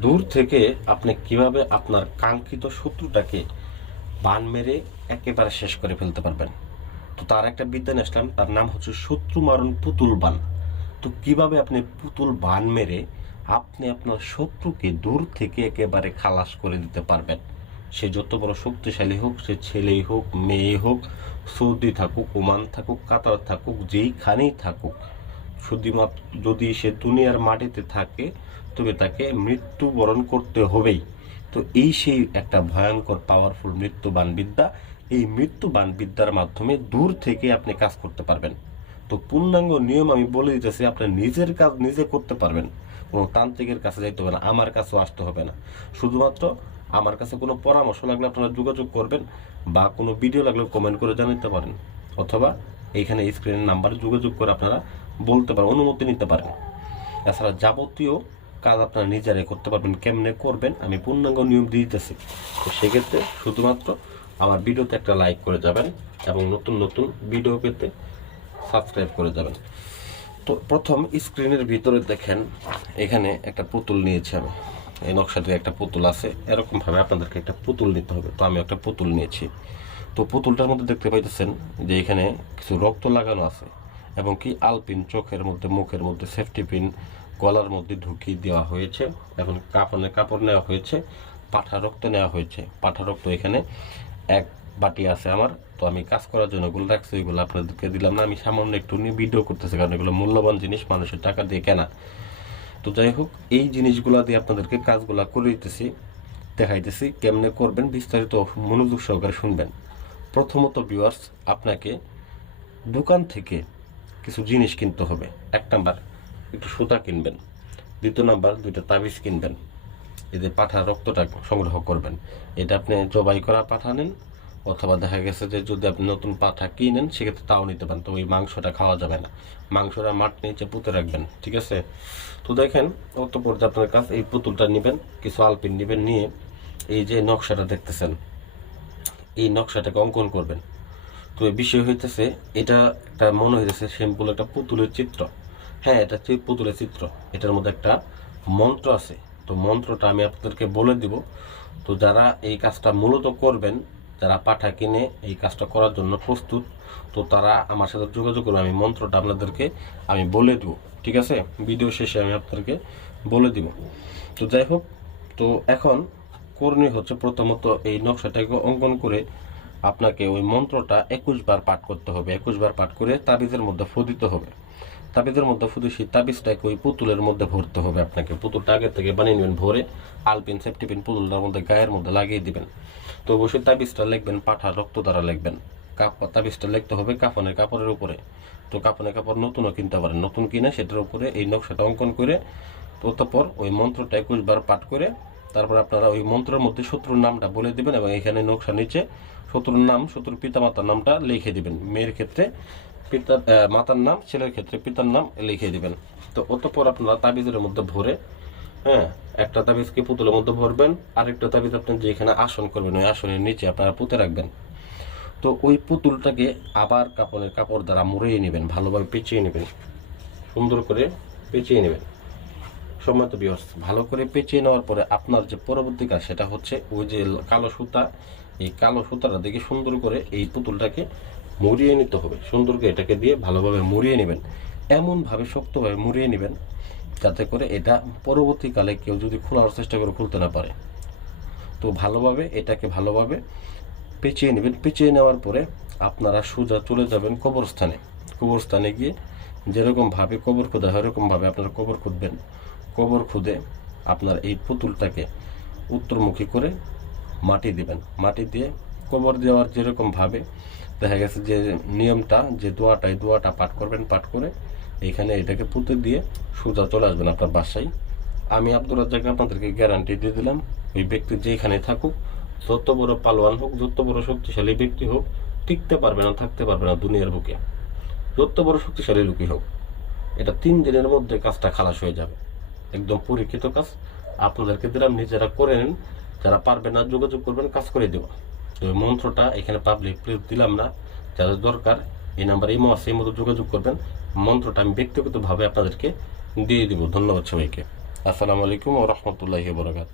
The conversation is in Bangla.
দূর থেকে আপনি কীভাবে আপনার কাঙ্ক্ষিত শত্রুটাকে বান মেরে একেবারে শেষ করে ফেলতে পারবেন? তো তার একটা বিদ্যা নিয়ে আসলাম, তার নাম হচ্ছে শত্রু মারণ পুতুল বান। তো কীভাবে আপনি পুতুল বান মেরে আপনি আপনার শত্রুকে দূর থেকে একেবারে খালাস করে দিতে পারবেন? সে যত বড় শক্তিশালী হোক, সে ছেলেই হোক মেয়ে হোক সৌদি থাকুক, ওমান থাকুক, কাতার থাকুক, যেইখানেই থাকুক শুধুমাত্র যদি সে দুনিয়ার মাটিতে থাকে, তবে তাকে মৃত্যুবরণ করতে হবেই। তো এই সেই একটা ভয়ঙ্কর পাওয়ারফুল মৃত্যুবান বিদ্যা এই মৃত্যুবান বিদ্যার মাধ্যমে দূর থেকে আপনি কাজ করতে পারবেন। তো পূর্ণাঙ্গ নিয়ম আমি বলে দিতেছি, আপনি নিজের কাজ নিজে করতে পারবেন। কোনো তান্ত্রিকের কাছে যাইতে হবে না, আমার কাছেও আসতে হবে না। শুধুমাত্র আমার কাছে কোনো পরামর্শ লাগলে আপনারা যোগাযোগ করবেন বা কোনো ভিডিও লাগলে কমেন্ট করে জানাতে পারেন। অথবা এইখানে স্ক্রিনের নাম্বারে যোগাযোগ করে আপনারা বলতে পারেন, অনুমতি নিতে পারেন। এছাড়া যাবতীয় কাজ আপনারা নিজেরাই করতে পারবেন, কেমনে করবেন, আমি পূর্ণাঙ্গ নিয়ম দিতেছি। তো সেক্ষেত্রে শুধুমাত্র আমার ভিডিওতে একটা লাইক করে যাবেন এবং নতুন নতুন ভিডিও পেতে সাবস্ক্রাইব করে যাবেন। তো প্রথম স্ক্রিনের ভিতরে দেখেন, এখানে একটা পুতুল নিয়েছি আমি। এই নকশাটির একটা পুতুল আছে, এরকমভাবে আপনাদেরকে একটা পুতুল নিতে হবে। তো আমি একটা পুতুল নিয়েছি। তো পুতুলটার মধ্যে দেখতে পাইতেছেন যে এখানে কিছু রক্ত লাগানো আছে। এবং কি আলপিন চোখের মধ্যে, মুখের মধ্যে সেফটি পিন গলার মধ্যে ঢুকিয়ে দেওয়া হয়েছে। এখন কাপড়ে কাপড় নেওয়া হয়েছে, পাঠা রক্ত নেওয়া হয়েছে। পাঠা রক্ত এখানে এক বাটি আছে আমার। তো আমি কাজ করার জন্য এগুলো রাখছি এগুলো আপনাদেরকে দিলাম না। আমি সামান্য একটু নিয়ে ভিডিও করতেছি, কারণ এগুলো মূল্যবান জিনিস, মানুষের টাকা দিয়ে কেনা। তো যাই হোক, এই জিনিসগুলা দিয়ে আপনাদেরকে কাজগুলা করে দিতেছি দেখাইতেছি কেমনে করবেন, বিস্তারিত মনোযোগ সহকারে শুনবেন। প্রথমত ভিউয়ার্স আপনাকে দোকান থেকে কিছু জিনিস কিনতে হবে। এক নাম্বার, একটু সুতা কিনবেন। দ্বিতীয় নাম্বার, দুইটা তাবিজ কিনবেন। এদের পাঠা রক্তটা সংগ্রহ করবেন। এটা আপনি জবাই করা পাঠা নেন, অথবা দেখা গেছে যে যদি আপনি নতুন পাঠা কিনেন, সেক্ষেত্রে তাও নিতে পারেন। তো ওই মাংসটা খাওয়া যাবে না। মাংসটা মাঠ নিচে পুঁতে রাখবেন, ঠিক আছে? তো দেখেন, অতপর যে আপনার কাছে এই পুতুলটা নেবেন, কিছু আলপিন নেবেন, নিয়ে এই যে নকশাটা দেখতেছেন, এই নকশাটাকে অঙ্কন করবেন। তো বিষয় হইতেছে, এটা একটা মনে হইতেছে সিম্পল একটা পুতুলের চিত্র। হ্যাঁ এটা হচ্ছে পুতুলের চিত্র। এটার মধ্যে একটা মন্ত্র আছে। তো মন্ত্রটা আমি আপনাদেরকে বলে দিব। তো যারা এই কাজটা মূলত করবেন, যারা পাঠা কিনে এই কাজটা করার জন্য প্রস্তুত, তো তারা আমার সাথে যোগাযোগ করবে আমি মন্ত্রটা আপনাদেরকে আমি বলে দেবো। ঠিক আছে? ভিডিও শেষে আমি আপনাদেরকে বলে দিব। তো যাই হোক, তো এখন করণীয় হচ্ছে প্রথমত এই নকশাটাকে অঙ্কন করে আপনাকে ওই মন্ত্রটা একুশ বার পাঠ করতে হবে। একুশ বার পাঠ করে তাবিজের মধ্যে ফদিতে হবে। তাবিজের মধ্যে ফুদে সেই তাবিজটাকে ওই পুতুলের মধ্যে ভরতে হবে আপনাকে। পুতুলটা আগে থেকে বানিয়ে নেবেন, ভরে আলপিন, সেফটিপিন পুতুলটার মধ্যে গায়ের মধ্যে লাগিয়ে দিবেন। তো অবশ্যই তাবিজটা লিখবেন, পাঠা রক্ত দ্বারা লিখবেন। কাপ তাবিজটা লিখতে হবে কাফনের কাপড়ের উপরে। তো কাফনের কাপড় নতুনও কিনতে পারেন। নতুন কিনে সেটার উপরে এই নকশাটা অঙ্কন করে অতঃপর ওই মন্ত্রটা একুশ বার পাঠ করে তারপর আপনারা ওই মন্ত্রের মধ্যে শত্রুর নামটা বলে দিবেন এবং এখানে নকশা নিচে শত্রুর নাম, শত্রুর পিতামাতার নামটা লিখে দিবেন। মেয়ের ক্ষেত্রে পিতার মাতার নাম, ছেলের ক্ষেত্রে পিতার নাম লিখে দিবেন। তো অতঃপর আপনারা তাবিজের মধ্যে ভরে হ্যাঁ একটা তাবিজকে পুতুলের মধ্যে ভরবেন, আরেকটা তাবিজ আপনি যেখানে আসন করবেন, ওই আসনের নিচে আপনারা পুঁতে রাখবেন। তো ওই পুতুলটাকে আবার কাপড়ের কাপড় দ্বারা মুড়িয়ে নেবেন, ভালোভাবে পেঁচিয়ে নেবেন। সুন্দর করে পেঁচিয়ে নেবেন। সম্মানিত বিহস ভালো করে পেঁচিয়ে নেওয়ার পরে আপনার যে পরবর্তী কাজ, সেটা হচ্ছে ওই যে কালো সুতা, এই কালো সুতাটা দেখে সুন্দর করে এই পুতুলটাকে মুড়িয়ে নিতে হবে। সুন্দর করে এটাকে দিয়ে ভালোভাবে মুড়িয়ে নেবেন। এমনভাবে শক্তভাবে মুড়িয়ে নেবেন যাতে করে এটা পরবর্তীকালে কেউ যদি খোলার চেষ্টা করে খুলতে না পারে। তো ভালোভাবে এটাকে ভালোভাবে পেঁচিয়ে নেবেন। পেঁচিয়ে নেওয়ার পরে আপনারা সোজা চলে যাবেন কবরস্থানে। কবরস্থানে গিয়ে যেরকমভাবে কবর খোদা হয় এরকম ভাবে আপনারা কবর খুঁদবেন কবর খুদে আপনার এই পুতুলটাকে উত্তরমুখী করে মাটি দিবেন। মাটি দিয়ে কবর দেওয়ার যেরকমভাবে দেখা গেছে যে নিয়মটা, যে দোয়াটা, এই দোয়াটা পাঠ করবেন, পাঠ করে এখানে এটাকে পুঁতে দিয়ে সোজা চলে আসবেন আপনার বাসায়। আমি আব্দুল রাজ্জাক আপনাদেরকে গ্যারান্টি দিয়ে দিলাম, ওই ব্যক্তি যেখানে থাকুক, যত বড় পালোয়ান হোক, যত বড় শক্তিশালী ব্যক্তি হোক, টিকতে পারবে না, থাকতে পারবে না দুনিয়ার বুকে। যত বড় শক্তিশালী লোকই হোক, এটা তিন দিনের মধ্যে কাজটা খালাস হয়ে যাবে। একদম পরীক্ষিত কাজ। আপনাদেরকে দিলাম, নিজেরা করে নিন। যারা পারবেন না, যোগাযোগ করবেন, কাজ করে দেব। তো এই মন্ত্রটা এখানে পাবলিক প্লেস দিলাম না, যাদের দরকার, এই নাম্বার এই মাসে মতো যোগাযোগ করবেন। মন্ত্রটা আমি ব্যক্তিগতভাবে আপনাদেরকে দিয়ে দেবো। ধন্যবাদ সবাইকে। আসসালামু আলাইকুম ও রহমতুল্লাহি বরকাত